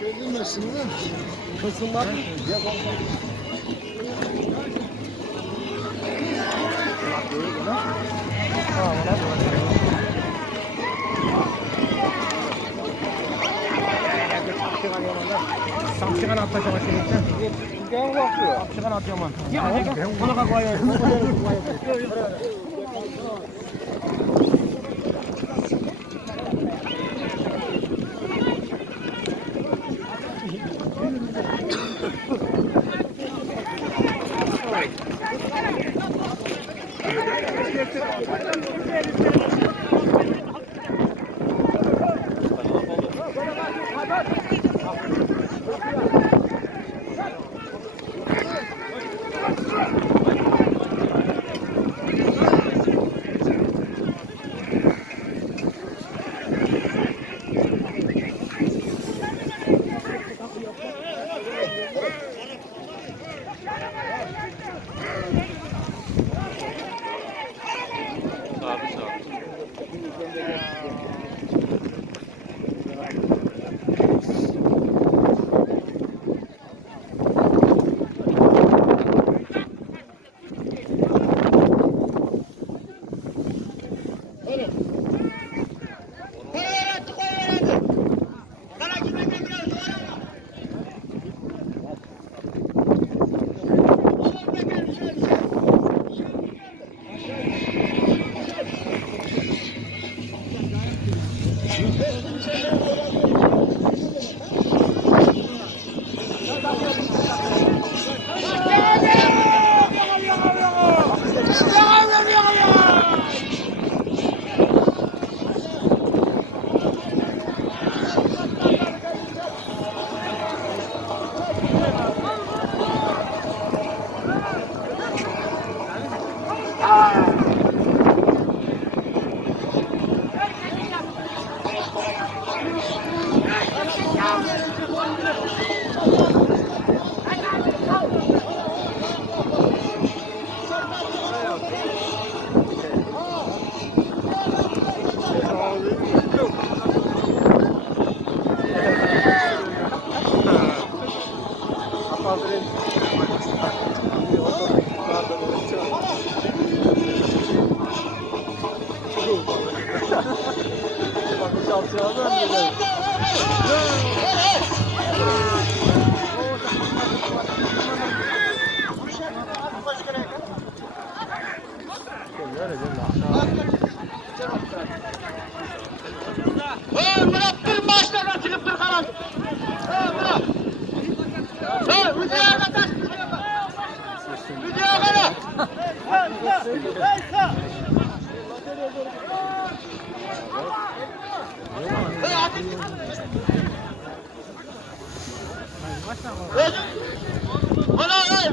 Söylemesin lan. Kısımlar. Samşıgan atacağım aşağıya. Gel bakıyor. Samşıgan atıyorum ben. Ya onu koyuyorum. Murat bir maçta kaçırıp dur kalan. Murat. Müdüğe kadar. Müdüğe kadar.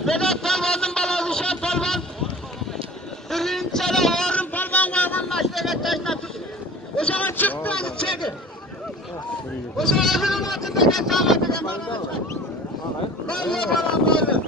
Vedat Palvan'ın balası Şen Palvan. Dürünün içeri oğurun Palvan koyman maçta Vedat'la tutun. O zaman çıktı hadi çekin. O zaman öbürün altında geçen vardı. Ben yok adam böyle.